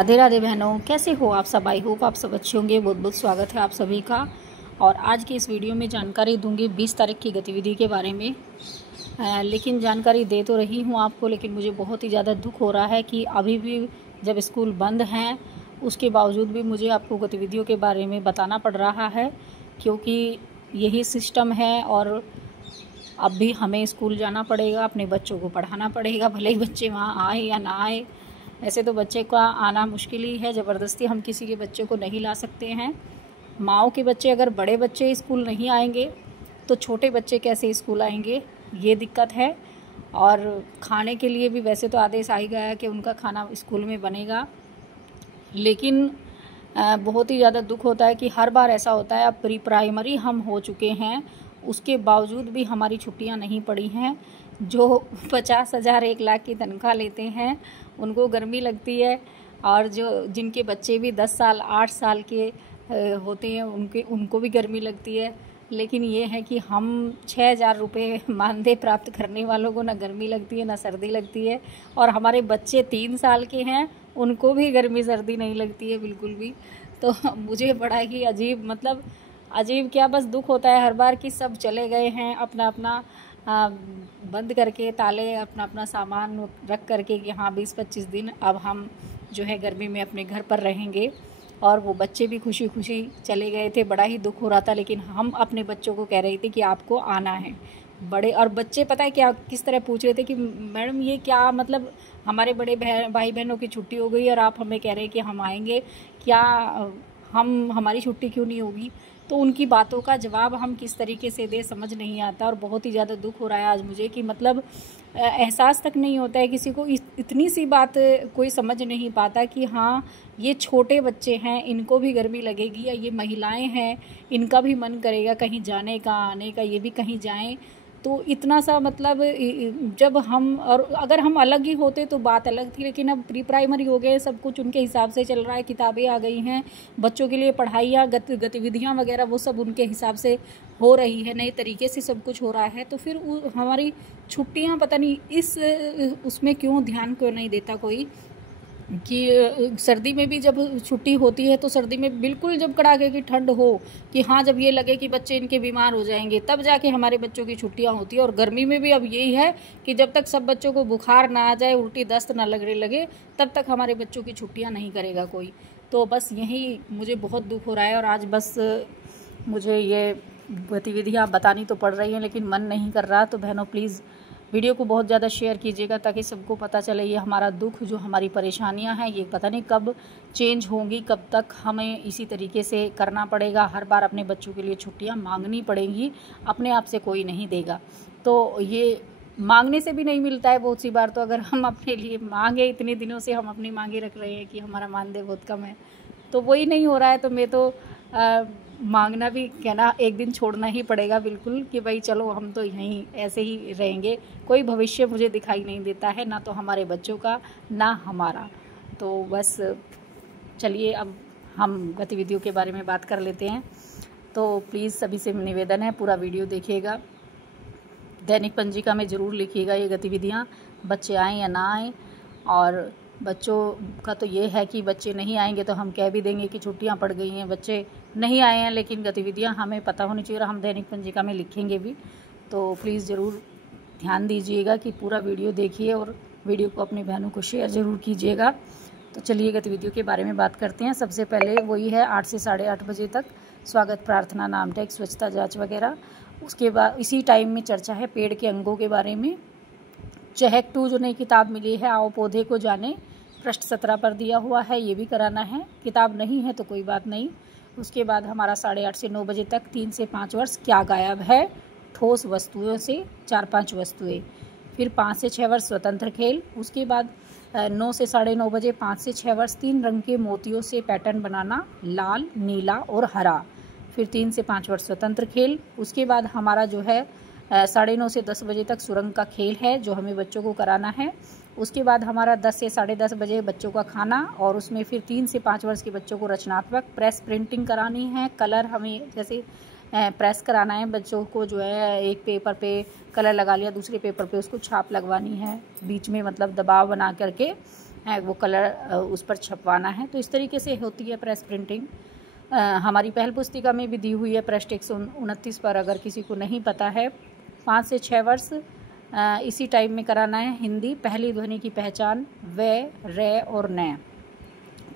राधे राधे बहनों, कैसे हो आप सब। आई होप आप सब अच्छे होंगे। बहुत बहुत स्वागत है आप सभी का। और आज की इस वीडियो में जानकारी दूंगी 20 तारीख की गतिविधि के बारे में। लेकिन जानकारी दे तो रही हूँ आपको, लेकिन मुझे बहुत ही ज़्यादा दुख हो रहा है कि अभी भी जब स्कूल बंद हैं उसके बावजूद भी मुझे आपको गतिविधियों के बारे में बताना पड़ रहा है, क्योंकि यही सिस्टम है। और अब भी हमें स्कूल जाना पड़ेगा, अपने बच्चों को पढ़ाना पड़ेगा, भले ही बच्चे वहाँ आए या ना आए। ऐसे तो बच्चे का आना मुश्किल ही है, ज़बरदस्ती हम किसी के बच्चे को नहीं ला सकते हैं। माँओं के बच्चे, अगर बड़े बच्चे स्कूल नहीं आएंगे तो छोटे बच्चे कैसे स्कूल आएंगे, ये दिक्कत है। और खाने के लिए भी वैसे तो आदेश आ ही गया है कि उनका खाना स्कूल में बनेगा, लेकिन बहुत ही ज़्यादा दुख होता है कि हर बार ऐसा होता है। अब प्री प्राइमरी हम हो चुके हैं, उसके बावजूद भी हमारी छुट्टियां नहीं पड़ी हैं। जो 50,000 1 लाख की तनख्वाह लेते हैं उनको गर्मी लगती है, और जो जिनके बच्चे भी 10 साल 8 साल के होते हैं उनको भी गर्मी लगती है। लेकिन ये है कि हम 6,000 रुपये मानदेय प्राप्त करने वालों को ना गर्मी लगती है ना सर्दी लगती है, और हमारे बच्चे 3 साल के हैं उनको भी गर्मी सर्दी नहीं लगती है बिल्कुल भी। तो मुझे बड़ा ही अजीब, मतलब अजीब क्या, बस दुख होता है हर बार कि सब चले गए हैं अपना अपना बंद करके, ताले अपना अपना सामान रख करके कि हाँ 20-25 दिन अब हम जो है गर्मी में अपने घर पर रहेंगे। और वो बच्चे भी खुशी खुशी चले गए थे, बड़ा ही दुख हो रहा था। लेकिन हम अपने बच्चों को कह रहे थे कि आपको आना है। बड़े और बच्चे पता है क्या किस तरह पूछ रहे थे कि मैडम ये क्या, मतलब हमारे बड़े भाई बहनों की छुट्टी हो गई और आप हमें कह रहे हैं कि हम आएंगे, क्या हमारी छुट्टी क्यों नहीं होगी। तो उनकी बातों का जवाब हम किस तरीके से दें समझ नहीं आता। और बहुत ही ज़्यादा दुख हो रहा है आज मुझे कि मतलब एहसास तक नहीं होता है किसी को, इतनी सी बात कोई समझ नहीं पाता कि हाँ ये छोटे बच्चे हैं, इनको भी गर्मी लगेगी, या ये महिलाएं हैं इनका भी मन करेगा कहीं जाने का आने का, ये भी कहीं जाएं। तो इतना सा मतलब जब हम, और अगर हम अलग ही होते तो बात अलग थी, लेकिन अब प्री प्राइमरी हो गए, सब कुछ उनके हिसाब से चल रहा है, किताबें आ गई हैं, बच्चों के लिए पढ़ाइयाँ गतिविधियाँ वगैरह वो सब उनके हिसाब से हो रही है, नए तरीके से सब कुछ हो रहा है। तो फिर हमारी छुट्टियाँ पता नहीं इस उसमें क्यों ध्यान क्यों नहीं देता कोई, कि सर्दी में भी जब छुट्टी होती है तो सर्दी में बिल्कुल जब कड़ाके की ठंड हो कि हाँ जब ये लगे कि बच्चे इनके बीमार हो जाएंगे तब जाके हमारे बच्चों की छुट्टियां होती है। और गर्मी में भी अब यही है कि जब तक सब बच्चों को बुखार ना आ जाए, उल्टी दस्त ना लगने लगे, तब तक हमारे बच्चों की छुट्टियां नहीं करेगा कोई। तो बस यही मुझे बहुत दुख हो रहा है। और आज बस मुझे ये गतिविधियाँ बतानी तो पड़ रही हैं, लेकिन मन नहीं कर रहा। तो बहनों प्लीज़ वीडियो को बहुत ज़्यादा शेयर कीजिएगा ताकि सबको पता चले ये हमारा दुख, जो हमारी परेशानियां हैं, ये पता नहीं कब चेंज होंगी, कब तक हमें इसी तरीके से करना पड़ेगा। हर बार अपने बच्चों के लिए छुट्टियां मांगनी पड़ेंगी, अपने आप से कोई नहीं देगा। तो ये मांगने से भी नहीं मिलता है बहुत सी बार। तो अगर हम अपने लिए मांगे, इतने दिनों से हम अपनी मांगे रख रहे हैं कि हमारा मानदेय बहुत कम है, तो वही नहीं हो रहा है, तो मैं तो मांगना भी कहना एक दिन छोड़ना ही पड़ेगा बिल्कुल, कि भाई चलो हम तो यहीं ऐसे ही रहेंगे। कोई भविष्य मुझे दिखाई नहीं देता है, ना तो हमारे बच्चों का ना हमारा। तो बस चलिए अब हम गतिविधियों के बारे में बात कर लेते हैं। तो प्लीज़ सभी से निवेदन है पूरा वीडियो देखिएगा, दैनिक पंजिका में ज़रूर लिखिएगा ये गतिविधियाँ, बच्चे आएँ या ना आएँ। और बच्चों का तो ये है कि बच्चे नहीं आएंगे तो हम कह भी देंगे कि छुट्टियां पड़ गई हैं, बच्चे नहीं आए हैं, लेकिन गतिविधियां हमें पता होनी चाहिए और हम दैनिक पंजिका में लिखेंगे भी। तो प्लीज़ ज़रूर ध्यान दीजिएगा कि पूरा वीडियो देखिए और वीडियो को अपनी बहनों को शेयर ज़रूर कीजिएगा। तो चलिए गतिविधियों के बारे में बात करते हैं। सबसे पहले वही है 8 से 8:30 बजे तक स्वागत प्रार्थना, नाम टैग, स्वच्छता जाँच वगैरह। उसके बाद इसी टाइम में चर्चा है पेड़ के अंगों के बारे में। चहक 2 जो नई किताब मिली है, आओ पौधे को जाने, पृष्ठ 17 पर दिया हुआ है, ये भी कराना है। किताब नहीं है तो कोई बात नहीं। उसके बाद हमारा 8:30 से 9 बजे तक 3 से 5 वर्ष क्या गायब है, ठोस वस्तुओं से 4-5 वस्तुएं। फिर 5 से 6 वर्ष स्वतंत्र खेल। उसके बाद 9 से 9:30 बजे 5 से 6 वर्ष 3 रंग के मोतियों से पैटर्न बनाना, लाल, नीला और हरा। फिर 3 से 5 वर्ष स्वतंत्र खेल। उसके बाद हमारा जो है 9:30 से 10 बजे तक सुरंग का खेल है, जो हमें बच्चों को कराना है। उसके बाद हमारा 10 से 10:30 बजे बच्चों का खाना, और उसमें फिर 3 से 5 वर्ष के बच्चों को रचनात्मक प्रेस प्रिंटिंग करानी है। कलर हमें जैसे प्रेस कराना है बच्चों को, जो है एक पेपर पे कलर लगा लिया, दूसरे पेपर पे उसको छाप लगवानी है, बीच में मतलब दबाव बना करके वो कलर उस पर छपवाना है। तो इस तरीके से होती है प्रेस प्रिंटिंग। हमारी पहल पुस्तिका में भी दी हुई है पृष्ठ 129 पर, अगर किसी को नहीं पता है। 5 से 6 वर्ष इसी टाइप में कराना है। हिंदी, पहली ध्वनि की पहचान वे, रे और न।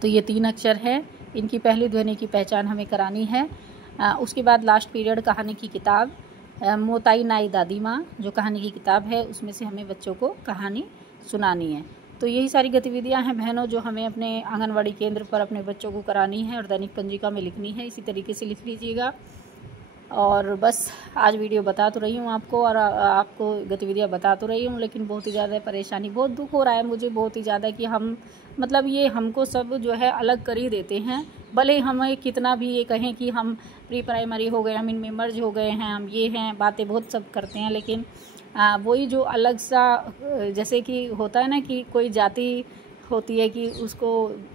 तो ये 3 अक्षर हैं, इनकी पहली ध्वनि की पहचान हमें करानी है। उसके बाद लास्ट पीरियड कहानी की किताब मोताई नाई दादी माँ, जो कहानी की किताब है, उसमें से हमें बच्चों को कहानी सुनानी है। तो यही सारी गतिविधियां हैं बहनों, जो हमें अपने आंगनवाड़ी केंद्र पर अपने बच्चों को करानी है और दैनिक पंजिका में लिखनी है। इसी तरीके से लिख लीजिएगा। और बस आज वीडियो बता तो रही हूँ आपको, और आपको गतिविधियाँ बता तो रही हूँ, लेकिन बहुत ही ज़्यादा परेशानी, बहुत दुख हो रहा है मुझे बहुत ही ज़्यादा कि हम मतलब ये हमको सब जो है अलग कर ही देते हैं। भले हमें कितना भी ये कहें कि हम प्री प्राइमरी हो गए, हम इनमें मर्ज हो गए हैं, हम ये हैं, बातें बहुत सब करते हैं, लेकिन वही जो अलग सा जैसे कि होता है ना कि कोई जाति होती है कि उसको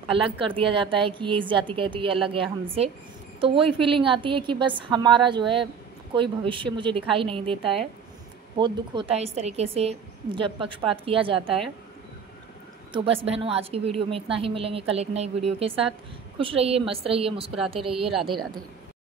अलग कर दिया जाता है कि ये इस जाति का है तो ये अलग है हमसे। तो वही फीलिंग आती है कि बस हमारा जो है कोई भविष्य मुझे दिखाई नहीं देता है। बहुत दुख होता है इस तरीके से जब पक्षपात किया जाता है। तो बस बहनों, आज की वीडियो में इतना ही। मिलेंगे कल एक नई वीडियो के साथ। खुश रहिए, मस्त रहिए, मुस्कुराते रहिए। राधे राधे।